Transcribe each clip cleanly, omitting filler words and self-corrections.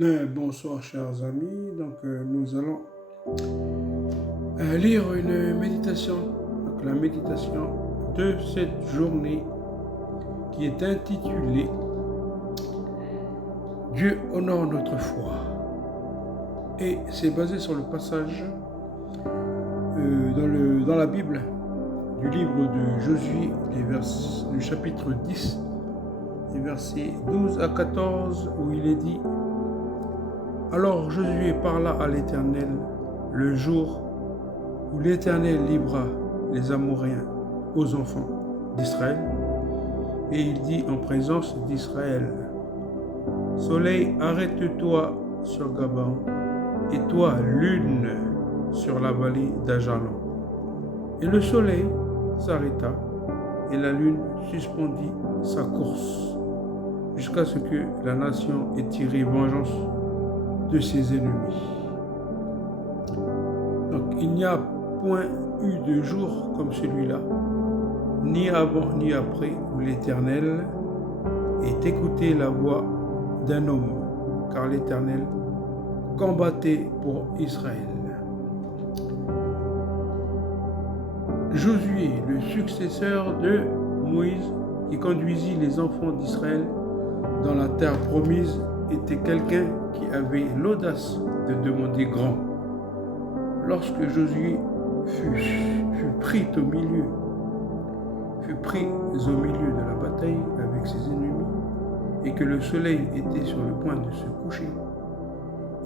Bonsoir chers amis, nous allons lire une méditation, donc la méditation de cette journée qui est intitulée Dieu honore notre foi. Et c'est basé sur le passage dans la Bible du livre de Josué, du chapitre 10, les versets 12 à 14, où il est dit: Alors Josué parla à l'Éternel le jour où l'Éternel livra les Amoréens aux enfants d'Israël, et il dit en présence d'Israël: Soleil, arrête-toi sur Gabaon, et toi, lune, sur la vallée d'Ajalon. Et le soleil s'arrêta, et la lune suspendit sa course, jusqu'à ce que la nation ait tiré vengeance de ses ennemis. Donc il n'y a point eu de jour comme celui-là, ni avant ni après, où l'Éternel ait écouté la voix d'un homme, car l'Éternel combattait pour Israël. Josué, le successeur de Moïse, qui conduisit les enfants d'Israël dans la terre promise, était quelqu'un qui avait l'audace de demander grand. Lorsque Josué fut pris au milieu de la bataille avec ses ennemis, et que le soleil était sur le point de se coucher,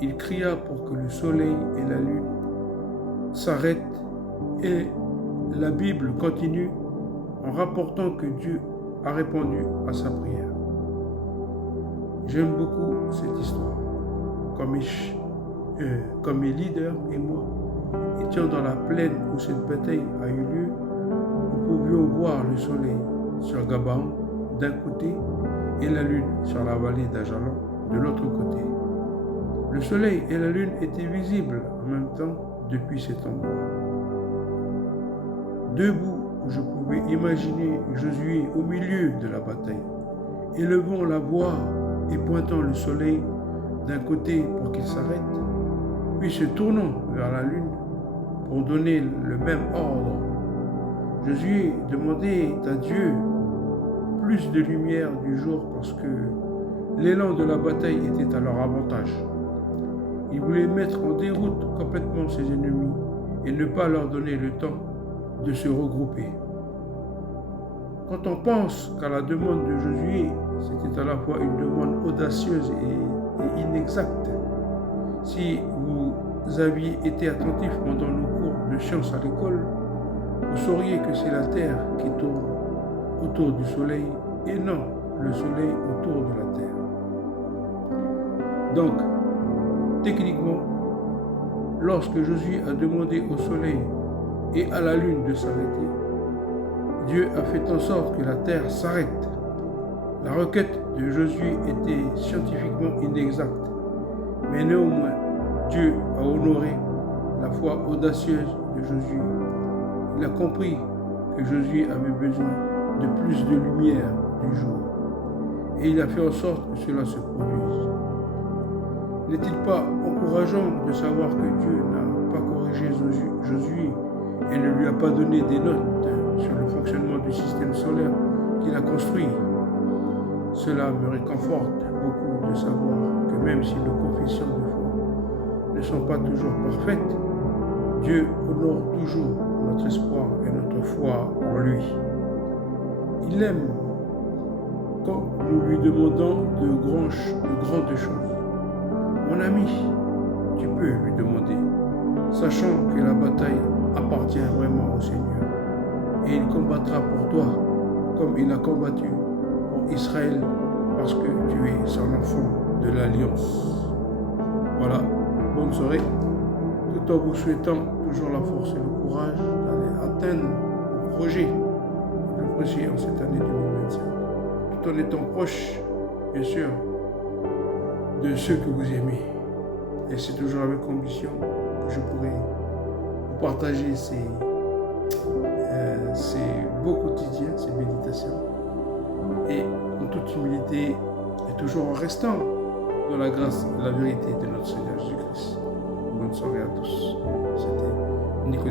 il cria pour que le soleil et la lune s'arrêtent, et la Bible continue en rapportant que Dieu a répondu à sa prière. J'aime beaucoup cette histoire. Comme mes leaders et moi étions dans la plaine où cette bataille a eu lieu, nous pouvions voir le soleil sur Gabaon d'un côté et la lune sur la vallée d'Ajalon de l'autre côté. Le soleil et la lune étaient visibles en même temps depuis cet endroit. Debout, je pouvais imaginer Josué au milieu de la bataille, élevant la voix et pointant le soleil d'un côté pour qu'il s'arrête, puis se tournant vers la lune pour donner le même ordre. Josué demandait à Dieu plus de lumière du jour parce que l'élan de la bataille était à leur avantage. Il voulait mettre en déroute complètement ses ennemis et ne pas leur donner le temps de se regrouper. Quand on pense qu'à la demande de Josué, c'était à la fois une demande audacieuse et inexacte, si vous aviez été attentif pendant nos cours de sciences à l'école, vous sauriez que c'est la Terre qui tourne autour du Soleil et non le Soleil autour de la Terre. Donc, techniquement, lorsque Josué a demandé au Soleil et à la Lune de s'arrêter, Dieu a fait en sorte que la Terre s'arrête. La requête de Josué était scientifiquement inexacte, mais néanmoins, Dieu a honoré la foi audacieuse de Josué. Il a compris que Josué avait besoin de plus de lumière du jour, et il a fait en sorte que cela se produise. N'est-il pas encourageant de savoir que Dieu n'a pas corrigé Josué et ne lui a pas donné des notes sur le fonctionnement du système solaire qu'il a construit? Cela me réconforte beaucoup de savoir que même si nos confessions de foi ne sont pas toujours parfaites, Dieu honore toujours notre espoir et notre foi en lui. Il aime quand nous lui demandons de grandes choses. Mon ami, tu peux lui demander, sachant que la bataille appartient vraiment au Seigneur, et il combattra pour toi comme il a combattu pour Israël, parce que tu es son enfant de l'Alliance. Voilà, bonne soirée, tout en vous souhaitant toujours la force et le courage d'aller atteindre vos projets de prêcher en cette année 2025, tout en étant proche, bien sûr, de ceux que vous aimez. Et c'est toujours avec ambition que je pourrai vous partager ces beaux quotidiens, ces méditations. Et en toute humilité, et toujours en restant dans la grâce et la vérité de notre Seigneur Jésus-Christ. Bonne soirée à tous. C'était Nicodème.